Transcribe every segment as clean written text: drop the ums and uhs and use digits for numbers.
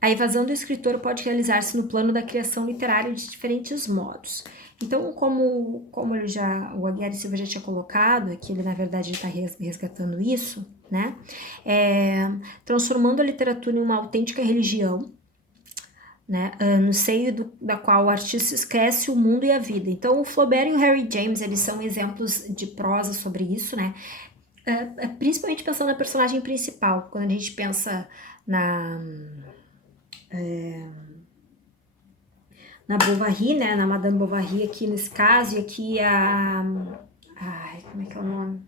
A evasão do escritor pode realizar-se no plano da criação literária de diferentes modos. Então, como o Aguiar e Silva já tinha colocado, que ele na verdade está resgatando isso, né? Transformando a literatura em uma autêntica religião, né, no seio da qual o artista esquece o mundo e a vida. Então, o Flaubert e o Harry James, eles são exemplos de prosa sobre isso, né? Principalmente pensando na personagem principal, quando a gente pensa na Bovary, né, na Madame Bovary aqui nesse caso, e aqui como é que é o nome?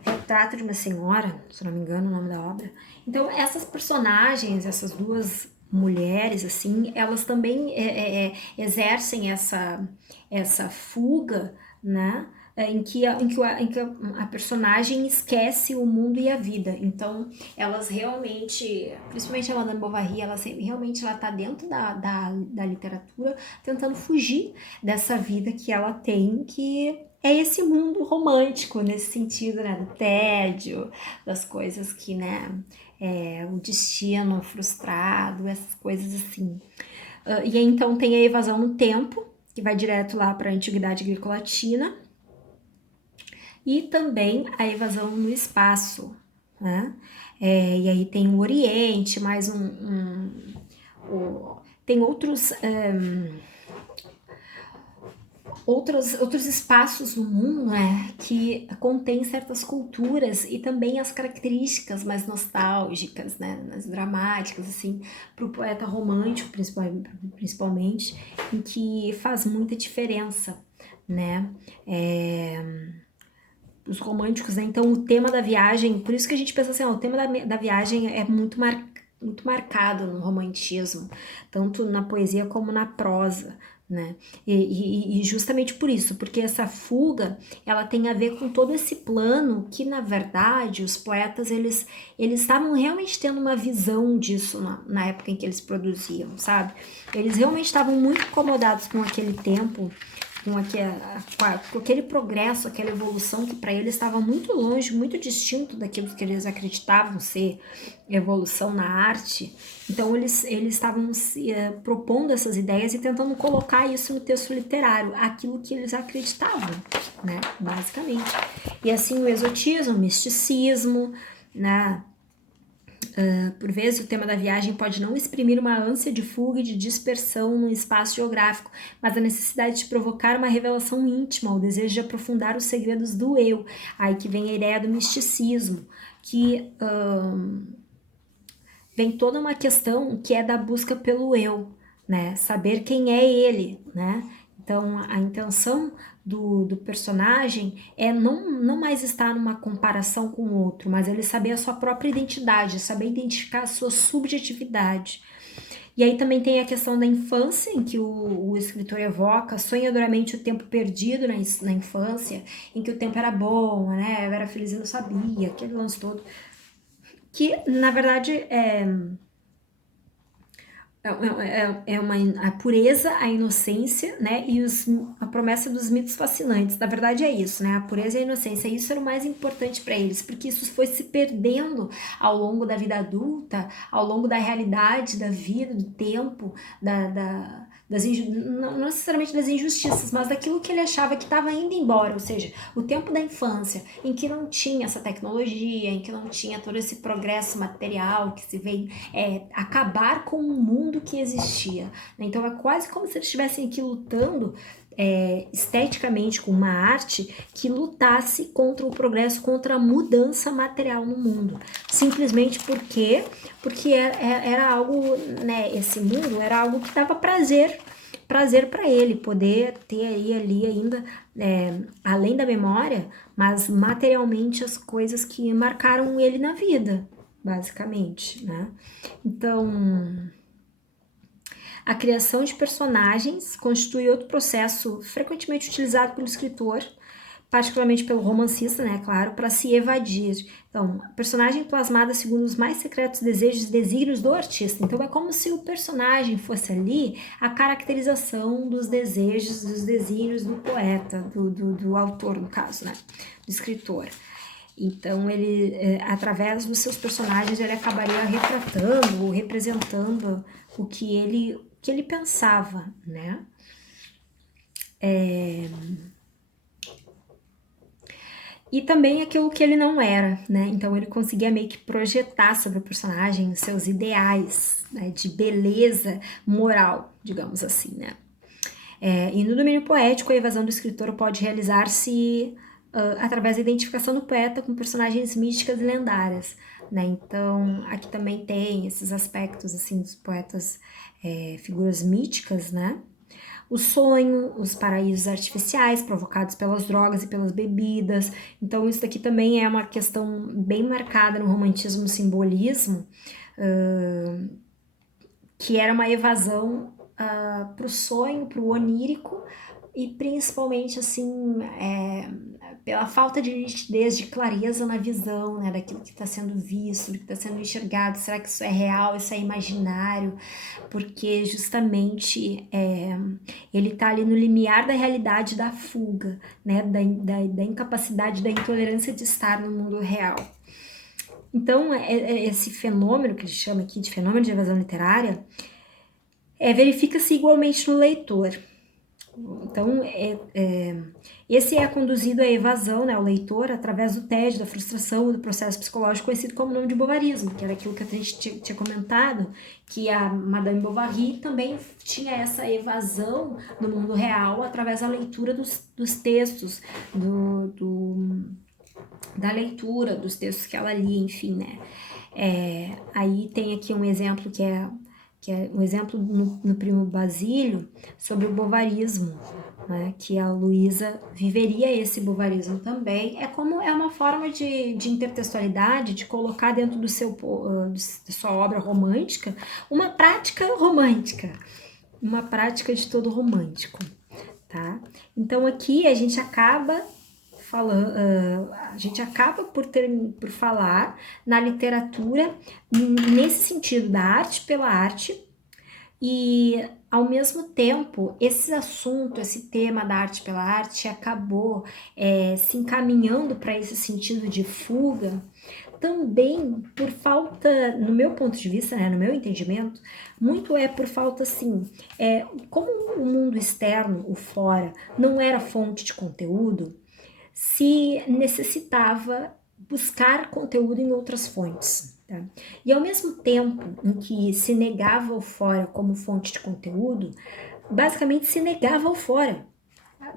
Retrato de uma Senhora, se não me engano o nome da obra. Então, essas personagens, essas duas mulheres, assim, elas também exercem essa fuga, né? Em que a personagem esquece o mundo e a vida. Então, elas realmente, principalmente a Madame Bovary, realmente ela tá dentro da literatura, tentando fugir dessa vida que ela tem, que é esse mundo romântico, nesse sentido, né, do tédio, das coisas que, né, o destino frustrado, essas coisas assim. E aí, então, tem a evasão no tempo, que vai direto lá para a Antiguidade Greco-Latina, e também a evasão no espaço, né? E aí tem o Oriente, mais tem outros espaços no mundo, né, que contém certas culturas e também as características mais nostálgicas, né, mais dramáticas, assim, para o poeta romântico, principalmente, em que faz muita diferença, né, os românticos, né? Então o tema da viagem, por isso que a gente pensa assim, ó, o tema da viagem é muito marcado no romantismo, tanto na poesia como na prosa, né? E justamente por isso, porque essa fuga, ela tem a ver com todo esse plano que, na verdade, os poetas, eles estavam realmente tendo uma visão disso na época em que eles produziam, sabe? Eles realmente estavam muito incomodados com aquele tempo, com aquele progresso, aquela evolução que para eles estava muito longe, muito distinto daquilo que eles acreditavam ser evolução na arte. Então eles estavam se propondo essas ideias e tentando colocar isso no texto literário, aquilo que eles acreditavam, né, basicamente. E assim o exotismo, o misticismo, né, por vezes, o tema da viagem pode não exprimir uma ânsia de fuga e de dispersão no espaço geográfico, mas a necessidade de provocar uma revelação íntima, o desejo de aprofundar os segredos do eu. Aí que vem a ideia do misticismo, que vem toda uma questão que é da busca pelo eu, né? Saber quem é ele, né? Então, a intenção do personagem é não mais estar numa comparação com o outro, mas ele saber a sua própria identidade, saber identificar a sua subjetividade. E aí também tem a questão da infância, em que o escritor evoca sonhadoramente o tempo perdido na infância, em que o tempo era bom, né? Eu era feliz e não sabia, aquele lance todo. Que, na verdade, a pureza, a inocência, né, e a promessa dos mitos fascinantes. Na verdade é isso, né, a pureza e a inocência. Isso era o mais importante para eles, porque isso foi se perdendo ao longo da vida adulta, ao longo da realidade da vida, do tempo, não necessariamente das injustiças, mas daquilo que ele achava que estava indo embora, ou seja, o tempo da infância, em que não tinha essa tecnologia, em que não tinha todo esse progresso material que se vem acabar com o mundo que existia. Então é quase como se eles estivessem aqui lutando esteticamente com uma arte que lutasse contra o progresso, contra a mudança material no mundo. Simplesmente porque era algo, né, esse mundo era algo que dava prazer para ele poder ter ali ainda, além da memória, mas materialmente as coisas que marcaram ele na vida, basicamente, né? Então, a criação de personagens constitui outro processo frequentemente utilizado pelo escritor, particularmente pelo romancista, né, claro, para se evadir. Então, personagem plasmada segundo os mais secretos desejos e desígnios do artista. Então, é como se o personagem fosse ali a caracterização dos desejos, dos desígnios do poeta, do autor, no caso, né, do escritor. Então ele, através dos seus personagens, ele acabaria retratando ou representando o que ele pensava, né? E também aquilo que ele não era, né? Então ele conseguia meio que projetar sobre o personagem os seus ideais, né? De beleza moral, digamos assim, né? E no domínio poético, a evasão do escritor pode realizar-se através da identificação do poeta com personagens místicas e lendárias, né? Então, aqui também tem esses aspectos, assim, dos poetas, figuras míticas, né? O sonho, os paraísos artificiais provocados pelas drogas e pelas bebidas. Então, isso daqui também é uma questão bem marcada no romantismo e simbolismo, que era uma evasão para o sonho, para o onírico, e principalmente assim pela falta de nitidez, de clareza na visão, né, daquilo que está sendo visto, do que está sendo enxergado. Será que isso é real, isso é imaginário? Porque justamente ele está ali no limiar da realidade, da fuga, né, da incapacidade, da intolerância de estar no mundo real. Então, esse fenômeno que a gente chama aqui de fenômeno de evasão literária verifica-se igualmente no leitor. Então, esse é conduzido à evasão, né, ao leitor, através do tédio, da frustração, do processo psicológico conhecido como nome de bovarismo, que era aquilo que a gente tinha comentado, que a Madame Bovary também tinha essa evasão do mundo real através da leitura dos textos, da leitura dos textos que ela lia, enfim, né. Aí tem aqui um exemplo que é um exemplo no Primo Basílio sobre o bovarismo, né, que a Luísa viveria esse bovarismo também. É uma forma de intertextualidade, de colocar dentro da sua obra romântica uma prática romântica, uma prática de todo romântico, tá? Então aqui a gente acaba por falar na literatura nesse sentido da arte pela arte, e ao mesmo tempo esse assunto, esse tema da arte pela arte acabou se encaminhando para esse sentido de fuga, também por falta, no meu ponto de vista, né, no meu entendimento, muito por falta, assim, como o mundo externo, o fora, não era fonte de conteúdo, se necessitava buscar conteúdo em outras fontes. Tá? E ao mesmo tempo em que se negava o fora como fonte de conteúdo, basicamente se negava o fora.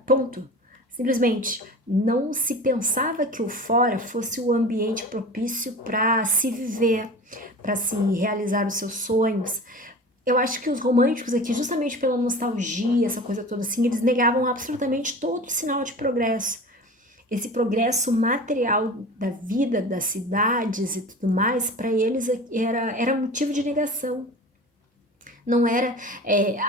Ponto. Simplesmente não se pensava que o fora fosse o ambiente propício para se viver, para se realizar os seus sonhos. Eu acho que os românticos aqui, justamente pela nostalgia, essa coisa toda assim, eles negavam absolutamente todo sinal de progresso. Esse progresso material da vida, das cidades e tudo mais, para eles era motivo de negação. Não era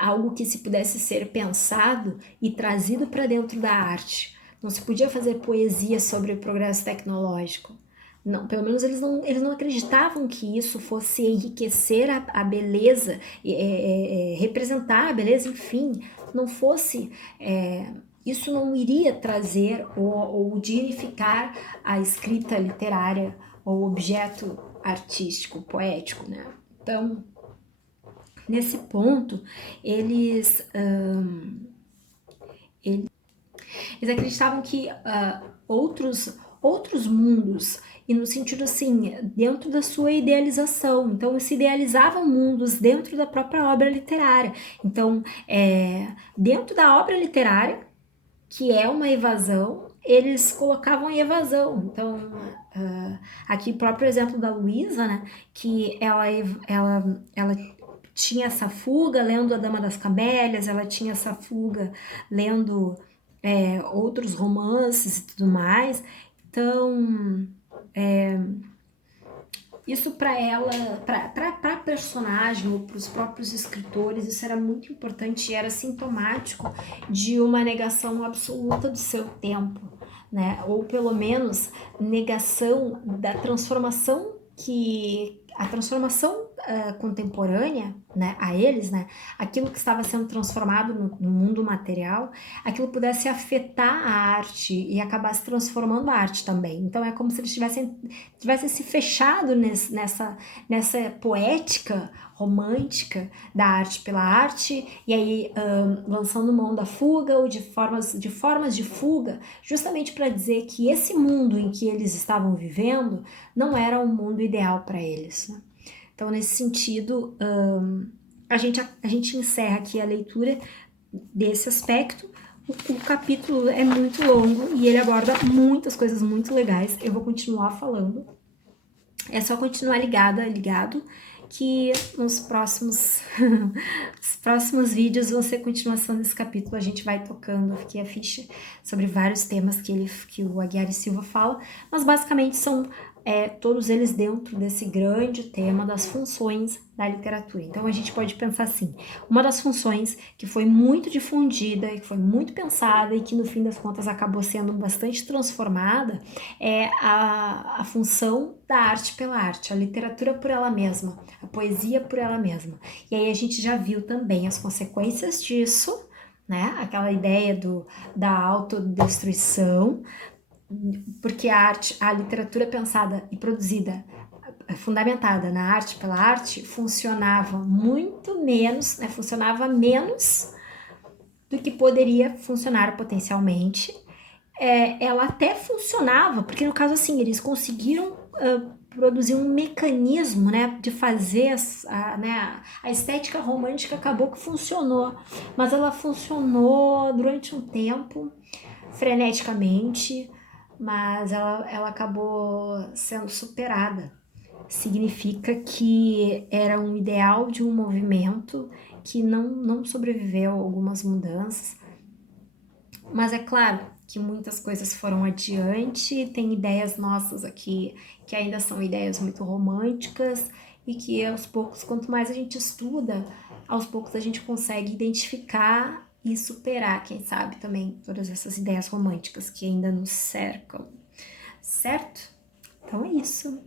algo que se pudesse ser pensado e trazido para dentro da arte. Não se podia fazer poesia sobre o progresso tecnológico. Não, pelo menos eles não acreditavam que isso fosse enriquecer a beleza, representar a beleza, enfim, não fosse. Isso não iria trazer ou dignificar a escrita literária ou objeto artístico, poético, né? Então, nesse ponto, eles acreditavam que outros mundos, e no sentido assim, dentro da sua idealização. Então, se idealizavam mundos dentro da própria obra literária. Então, dentro da obra literária, que é uma evasão, eles colocavam a evasão. Então, aqui próprio exemplo da Luísa, né, que ela tinha essa fuga lendo A Dama das Camélias, ela tinha essa fuga lendo outros romances e tudo mais. Então, isso para ela, para a personagem ou para os próprios escritores, isso era muito importante e era sintomático de uma negação absoluta do seu tempo, né? Ou pelo menos negação da transformação contemporânea, né, a eles, né, aquilo que estava sendo transformado no mundo material, aquilo pudesse afetar a arte e acabar se transformando a arte também. Então é como se eles tivessem se fechado nessa poética romântica da arte pela arte, e aí lançando mão da fuga ou de formas de fuga, justamente para dizer que esse mundo em que eles estavam vivendo não era um mundo ideal para eles, né? Então, nesse sentido, a gente encerra aqui a leitura desse aspecto. O capítulo é muito longo e ele aborda muitas coisas muito legais. Eu vou continuar falando. É só continuar ligado, que nos próximos os próximos vídeos vão ser continuação desse capítulo. A gente vai tocando aqui a ficha sobre vários temas que o Aguiar e Silva fala, mas basicamente são todos eles dentro desse grande tema das funções da literatura. Então a gente pode pensar assim, uma das funções que foi muito difundida, que foi muito pensada e que no fim das contas acabou sendo bastante transformada é a função da arte pela arte, a literatura por ela mesma, a poesia por ela mesma. E aí a gente já viu também as consequências disso, né? Aquela ideia da autodestruição, porque a literatura pensada e produzida, fundamentada na arte pela arte, funcionava muito menos, né? Funcionava menos do que poderia funcionar potencialmente. Ela até funcionava, porque no caso assim, eles conseguiram produzir um mecanismo, né, de fazer a estética romântica acabou que funcionou, mas ela funcionou durante um tempo, freneticamente, mas ela acabou sendo superada. Significa que era um ideal de um movimento que não sobreviveu a algumas mudanças, mas é claro que muitas coisas foram adiante, tem ideias nossas aqui que ainda são ideias muito românticas e que aos poucos, quanto mais a gente estuda, aos poucos a gente consegue identificar e superar, quem sabe, também todas essas ideias românticas que ainda nos cercam, certo? Então é isso.